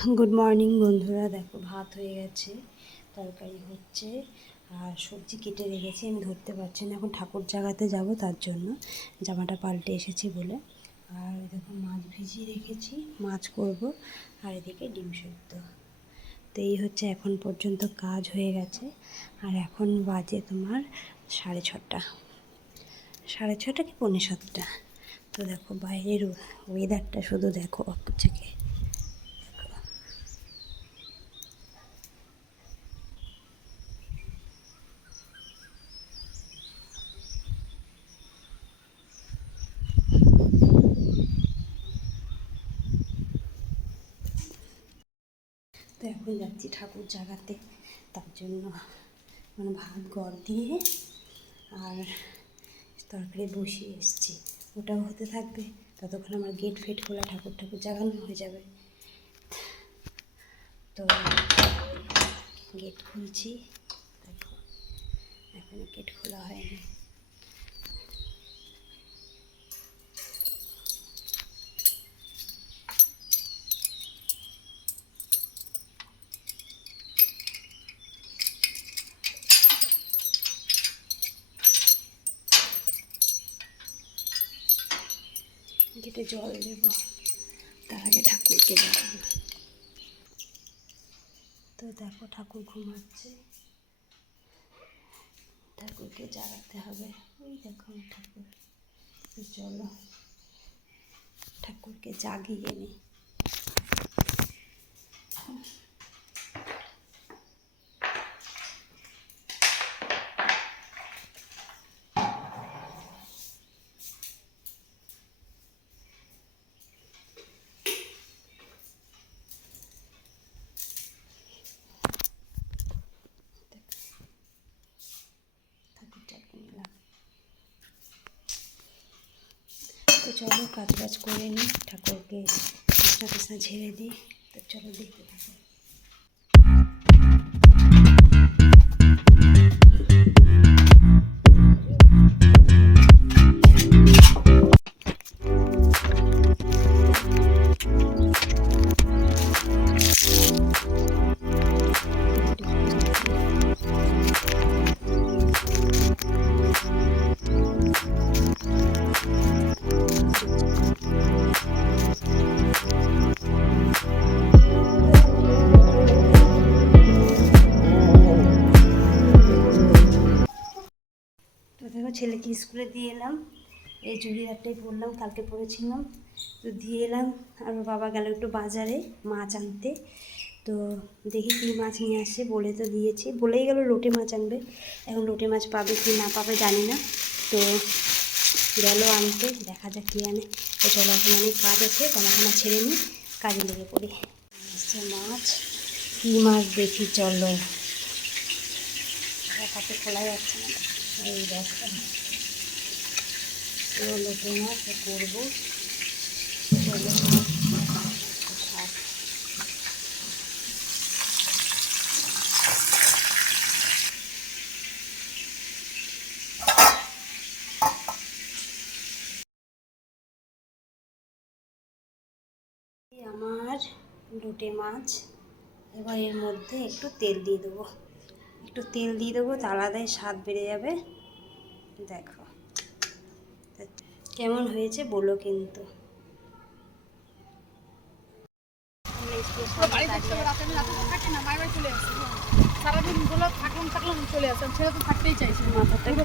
Good morning বন্ধুরা। দেখো, ভাত হয়ে গেছে, তরকারি হচ্ছে, আর সবজি কেটে রেখেছি, আমি ধরতে পারছি না। এখন ঠাকুর জাগাতে যাব, তার জন্য জামাটা পাল্টে এসেছি বলে। আর দেখো, মাছ ভিজিয়ে রেখেছি, মাছ করব, আর এদিকে ডিম সেদ্ধ। তো এই হচ্ছে এখন পর্যন্ত কাজ হয়ে গেছে, আর এখন বাজে তোমার সাড়ে ছটা। সাড়ে ছটা কি পৌনে সাতটা? তো দেখো, বাইরের ওয়েদারটা শুধু দেখো, অপর থেকে তো এখন যাচ্ছি ঠাকুর জাগাতে। তার জন্য মানে ভাত, গড় দিয়ে আর তরকারি বসিয়ে এসছি। ওটাও হতে থাকবে। ততক্ষণ আমার গেট ফেট খোলা ঠাকুর ঠাকুর জাগানো হয়ে যাবে। তো গেট খুলছি। এখনও গেট খোলা হয়নি। গেটে জল দেব। তার আগে ঠাকুরকে জাগাবো তো দেখো ঠাকুর ঘুমাচ্ছে। ঠাকুরকে জাগাতে হবে। ওই দেখো ঠাকুর। চলো ঠাকুরকে জাগিয়ে নিই ঠাকুরটাকে নিলাম তো চলো কাজ বাজ করে নিই ঠাকুরকে বিছনা টিছনা ঝেড়ে দিই তো চলো দেখতে থাকো। ছেলেকে স্কুলে দিয়ে এলাম। এই চুড়িদারটাই পরলাম, কালকে পরেছিলাম। তো দিয়ে এলাম, আর বাবা গেল একটু বাজারে মাছ আনতে। তো দেখি কী মাছ নিয়ে আসছে বলে তো দিয়েছি। বলেই গেল লোটে মাছ আনবে। এখন লোটে মাছ পাবে কি না পাবে জানি না। তো গেল আনতে, দেখা যাক কী আনে। তো চলো এখন অনেক কাজ আছে, তোমাকে ছেড়ে নিই, কাজে লেগে পড়ি। আসছে মাছ, কী মাছ দেখি চলো। খোলা যাচ্ছে না। এই দেখো পুরো লোকে মাছ করব আমার লোটে মাছ, এবার এর মধ্যে একটু তেল দিয়ে দেবো। একটু তেল দিয়ে দেবো তা আলাদাই স্বাদ বেড়ে যাবে। দেখো। কেমন হয়েছে বলো কিন্তু। সারাদিনগুলো থাকলাম থাকলাম চলে আসলাম তো থাকতেই চাইছে পুরো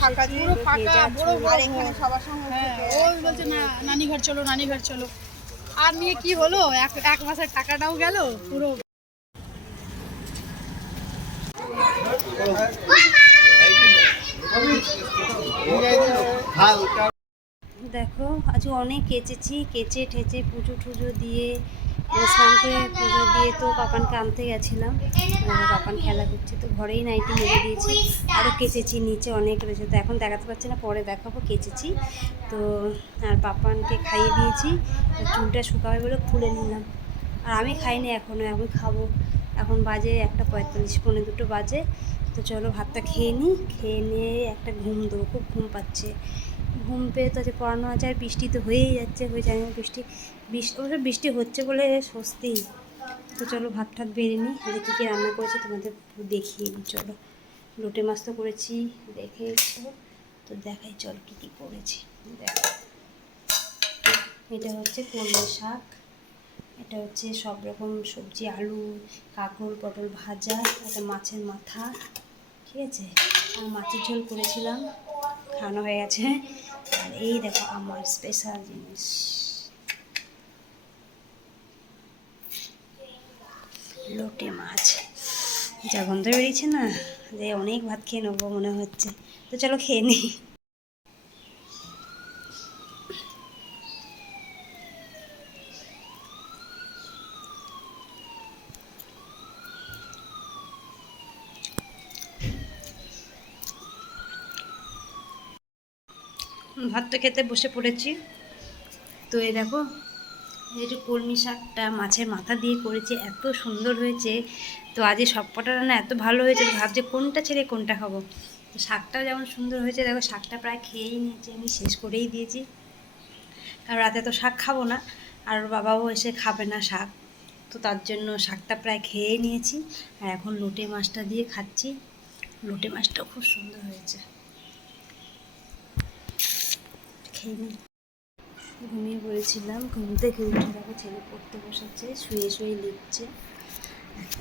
ফাঁকা পুরো ফাঁকা বড় বড় এখানে সবার সঙ্গে হ্যাঁ ও বলছে না নানি ঘর চলো নানি ঘর চলো। আর নিয়ে কি হলো? এক এক মাসের টাকাটাও গেল পুরো দেখো আজ অনেক কেচেছি, কেচে ঠেচে পুজো টুজো দিয়ে স্নান করে পুজো দিয়ে তো পাপানকে আনতে গেছিলাম। পাপান খেলা করছে, তো ঘরেই নাইটি মেরে দিয়েছি। আরও কেচেছি, নিচে অনেক রয়েছে। তো এখন দেখাতে পারছি না, পরে দেখাবো, কেচেছি। তো, আর পাপানকে খাইয়ে দিয়েছি চুলটা শুকাবে বলে খুলে নিলাম। আর আমি খাইনি এখনও আমি খাব। এখন বাজে একটা পঁয়তাল্লিশ, পৌনে দুটো বাজে। তো চলো ভাতটা খেয়ে নিই। খেয়ে নিয়ে একটা ঘুম দেবো, খুব ঘুম পাচ্ছে। ঘুম পেয়ে তো যে পড়ানো আছে আর বৃষ্টি তো হয়েই যাচ্ছে, হয়ে যায় বৃষ্টি। বৃষ্টি, অবশ্য বৃষ্টি হচ্ছে বলে স্বস্তি তো চলো ভাত ঠাত বেড়ে নিই আজকে কী কী রান্না করেছি তোমাদের দেখিয়ে দিই, চলো। লোটে মাছ তো করেছি দেখেছ তো দেখাই, চল কী কী করেছি, দেখো। এটা হচ্ছে কলমি শাক, এটা হচ্ছে সব রকম সবজি, আলু, কাঁকরোল, পটল ভাজা একটা মাছের মাথা। ঠিক আছে? আর মাছের ঝোল করেছিলাম, খাওয়ানো হয়ে গেছে। আর এই দেখো আমার স্পেশাল জিনিস। লোটে মাছ। যা গন্ধ বেরিয়েছে না, যে অনেক ভাত খেয়ে নেব মনে হচ্ছে। তো চলো খেয়ে নিই ভাতটা খেতে বসে পড়েছি। তো এই দেখো, এই যে কলমি শাকটা মাছের মাথা দিয়ে করেছে, এত সুন্দর হয়েছে। তো আজ এই সবকটা রান্না এত ভালো হয়েছে ভাবছে কোনটা ছেড়ে কোনটা খাব। তো শাকটাও যেমন সুন্দর হয়েছে, দেখো শাকটা প্রায় খেয়েই নিয়েছি, আমি শেষ করেই দিয়েছি। কারণ রাতে তো শাক খাব না, আর বাবাও এসে খাবে না শাক। তো তার জন্য শাকটা প্রায় খেয়েই নিয়েছি, আর এখন লোটে মাছটা দিয়ে খাচ্ছি। লোটে মাছটাও খুব সুন্দর হয়েছে। খেয়ে ঘুমিয়ে পড়েছিলাম। ঘুম থেকে উঠে দেখো ছেলে পড়তে বসেছে, শুয়ে শুয়ে লিখছে।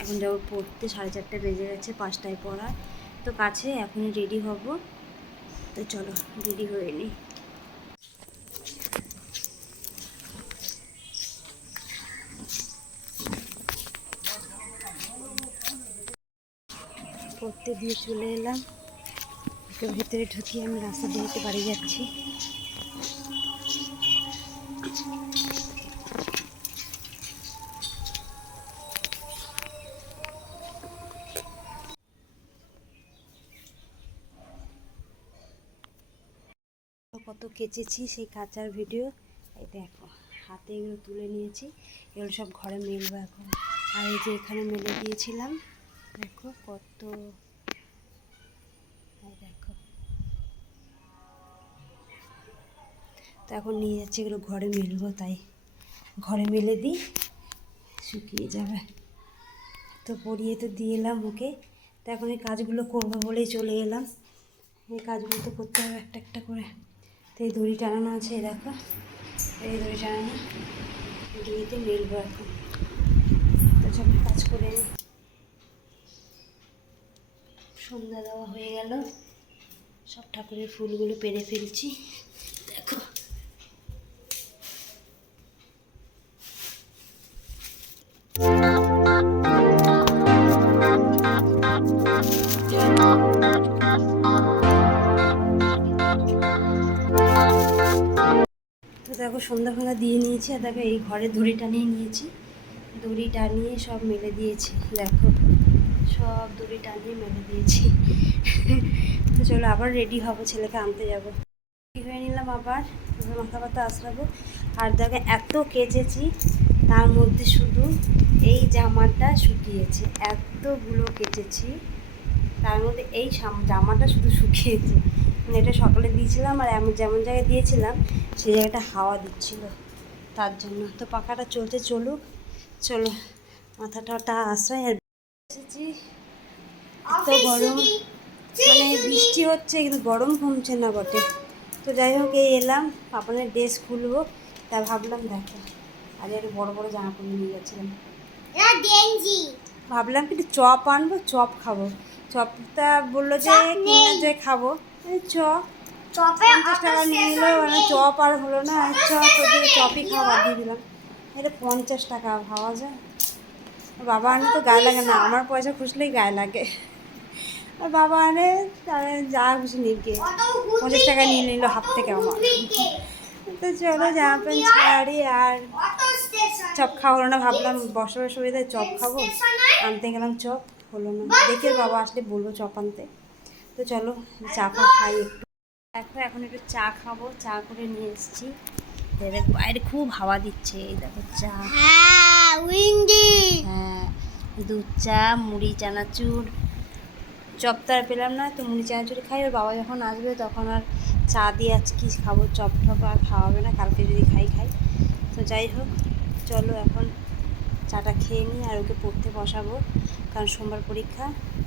এখন যাব পড়তে সাড়ে চারটে বেজে গেছে, পাঁচটায় পড়া তো কাছে এখনই রেডি হব। তো চলো রেডি হয়ে নিই পড়তে দিয়ে চলে এলাম। ভেতরে ঢুকিয়ে আমি রাস্তা দিয়ে বাড়ি যাচ্ছি। কত কেচেছি সেই কাঁচার ভিডিও। এই দেখো, হাতে এগুলো তুলে নিয়েছি। এগুলো সব ঘরে মেলবো এখন। আর এই যে এখানে মেলে দিয়েছিলাম, দেখো কত। দেখো। তো এখন নিয়ে যাচ্ছি এগুলো ঘরে মেলবো, তাই। ঘরে মেলে দিই, শুকিয়ে যাবে। তো পরিয়ে তো দিয়ে এলাম ওকে। তো এখন এই কাজগুলো করব বলেই চলে এলাম। এই কাজগুলো তো করতে হবে একটা একটা করে। তো এই দড়ি টানানো আছে দেখো। এই দড়ি টানানো। দড়িতে মেলবো এখন। তো সব কাজ করে। সন্ধ্যা দেওয়া হয়ে গেল। সব ঠাকুরের ফুলগুলো পেরে ফেলছি। তো দেখো সন্ধ্যা ফন্ধ্যা দিয়ে নিয়েছি আর দেখো, এই ঘরে দড়ি টানিয়ে নিয়েছি। দড়ি টানিয়ে সব মেলে দিয়েছি, দেখো। সব দড়ি টানিয়ে মেলে দিয়েছি। তো চলো, আবার রেডি হব, ছেলেকে আনতে যাব। রেডি হয়ে নিলাম আবার মাথা ব্যথা আসলাবো আর দেখো, এত কেচেছি তার মধ্যে শুধু এই জামাটা শুকিয়েছে। এতগুলো কেচেছি তার মধ্যে এই জামাটা শুধু শুকিয়েছে। মানে এটা সকালে দিয়েছিলাম আর আমি যেমন জায়গায় দিয়েছিলাম সেই জায়গাটা হাওয়া দিচ্ছিল। তার জন্য তো পাখাটা চলতে চলুক। চলো মাথাটা আশ্রয় আর এসেছি। এত গরম। মানে বৃষ্টি হচ্ছে কিন্তু গরম কমছে না বটে। তো যাই হোক এই এলাম। পাপনের ড্রেস খুলবো। তা ভাবলাম দেখো। আজ একটু বড়ো বড়ো জামা কাপড় নিয়ে গেছিলাম ভাবলাম কি চপ আনব চপ খাব। চপটা বলল যে কিনে যে খাব। এই চ পঞ্চাশ টাকা নিয়ে নিলো মানে চপ আর হলো না। এই চ তোদের চপই খাওয়া দিয়ে দিলাম। এটা পঞ্চাশ টাকা ভাবা যায়। বাবা আনে তো গায়ে লাগে না। আমার পয়সা খুঁজলেই গায়ে লাগে। আর বাবা আনে তাহলে যা খুশি নিয়ে গিয়ে পঞ্চাশ টাকা নিয়ে নিল হাত থেকে আমার। তো চলো জামা প্যান্ট ছাড়ি আর? চপ খাওয়া হলো না ভাবলাম বসে বসে সুবিধায় চপ খাব। আনতে গেলাম চপ হলো না। দেখে বাবা আসলে বলব চপ আনতে। তো চলো চা ফা খাই একটু। দেখো এখন একটু চা খাব চা করে নিয়ে এসেছি। বাইরে খুব হাওয়া দিচ্ছে এই দেখো চা। হ্যাঁ হ্যাঁ দুধ চা মুড়ি চানাচুর। চপ তো আর পেলাম না তো মুড়ি চানাচুর খাই। ওর বাবা যখন আসবে তখন আর চা দিয়ে আজ কি খাব চপ টপ আর খাওয়াবে না কালকে যদি খাই খাই। তো যাই হোক চলো এখন চাটা খেয়ে নিই আর ওকে পড়তে বসাবো কারণ সোমবার পরীক্ষা।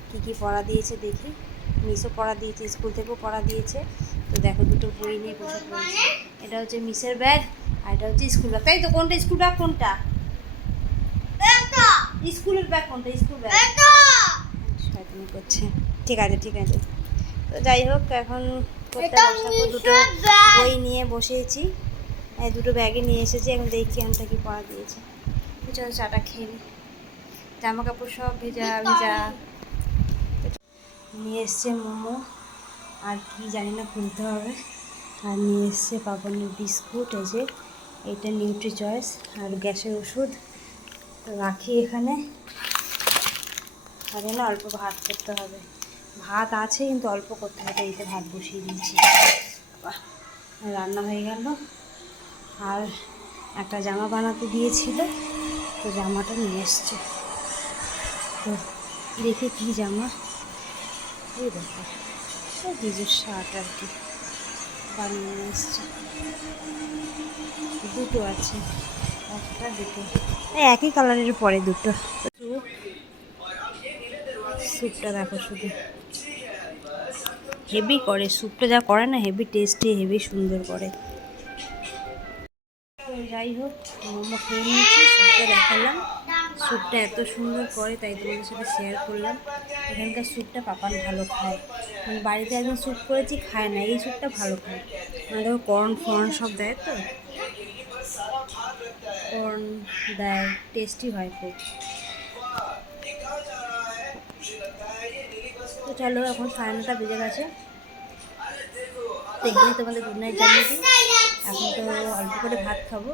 কী কী পড়া দিয়েছে দেখি। মিসও পড়া দিয়েছে স্কুল থেকেও পড়া দিয়েছে। তো দেখো দুটো বই নিয়ে বসে পড়েছে। এটা হচ্ছে মিসের ব্যাগ আর এটা হচ্ছে স্কুল ব্যাগ তাই তো কোনটা স্কুল ব্যাগ কোনটা? স্কুলের ব্যাগ কোনটা? স্কুল ব্যাগ শয়তানি করছে। ঠিক আছে ঠিক আছে। তো যাই হোক এখন বসাবো দুটো বই নিয়ে বসেছি। এই দুটো ব্যাগে নিয়ে এসেছি, এখন দেখছি এখানটা কি পড়া দিয়েছে চলো চাটা খেয়ে জামা কাপড় সব ভেজা ভেজা। নিয়ে এসছে মোমো, আর কি জানি না খুলতে হবে। আর নিয়ে এসছে পাপনের বিস্কুট, এই যে এটা নিউট্রি চয়েস আর গ্যাসের ওষুধ রাখি এখানে। আর না অল্প ভাত করতে হবে। ভাত আছে কিন্তু অল্প করতে হবে, এইতে ভাত বসিয়ে দিয়েছি। রান্না হয়ে গেল। আর একটা জামা বানাতে দিয়েছিল, তো জামাটা নিয়ে এসছে। তো দেখি কী জামা। এই দেখো ও নিজের শার্ট আর কি বানিয়ে নিয়ে এসছে। দুটো আছে, একটা, দুটো। একই কালারের পরে দুটো। স্যুপ স্যুপটা দেখো শুধু। হেভি করে, স্যুপটা যা করে না হেভি টেস্টি হেভি সুন্দর করে। যাই হোক, মোমো খেয়ে নিয়েছি, স্যুপটা দেখালাম। স্যুপটা এত সুন্দর করে তাই তোমাদের সাথে শেয়ার করলাম। এখানকার স্যুপটা পাপান ভালো খায়। মানে বাড়িতে একদিন স্যুপ করেছি, খায় না, এই স্যুপটা ভালো খায়। মানে দেখো কর্ন ফর্ন সব দেয় তো? কর্ন দেয় টেস্টি হয় খুব। তো চলো, এখন সাড়ে নটা বেজে গেছে। এখানে তোমাদের গুড নাইট জানিয়ে দিই। এখন তো অল্প করে ভাত খাব।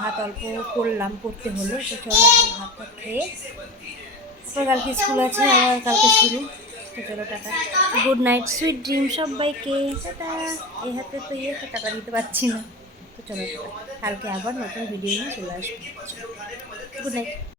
ভাত অল্প করলাম, করতে হলো। তো চলো ভাত টাত খেয়ে তো কালকে স্কুল আছে, আবার কালকে শুরু। তো চলো tata. Good night, sweet dream সবাইকে। টাটা। এই হাতে তো ইয়ে টাকা দিতে পারছি না। তো চলো কালকে আবার নতুন ভিডিও নিয়ে চলে আসব। Good night.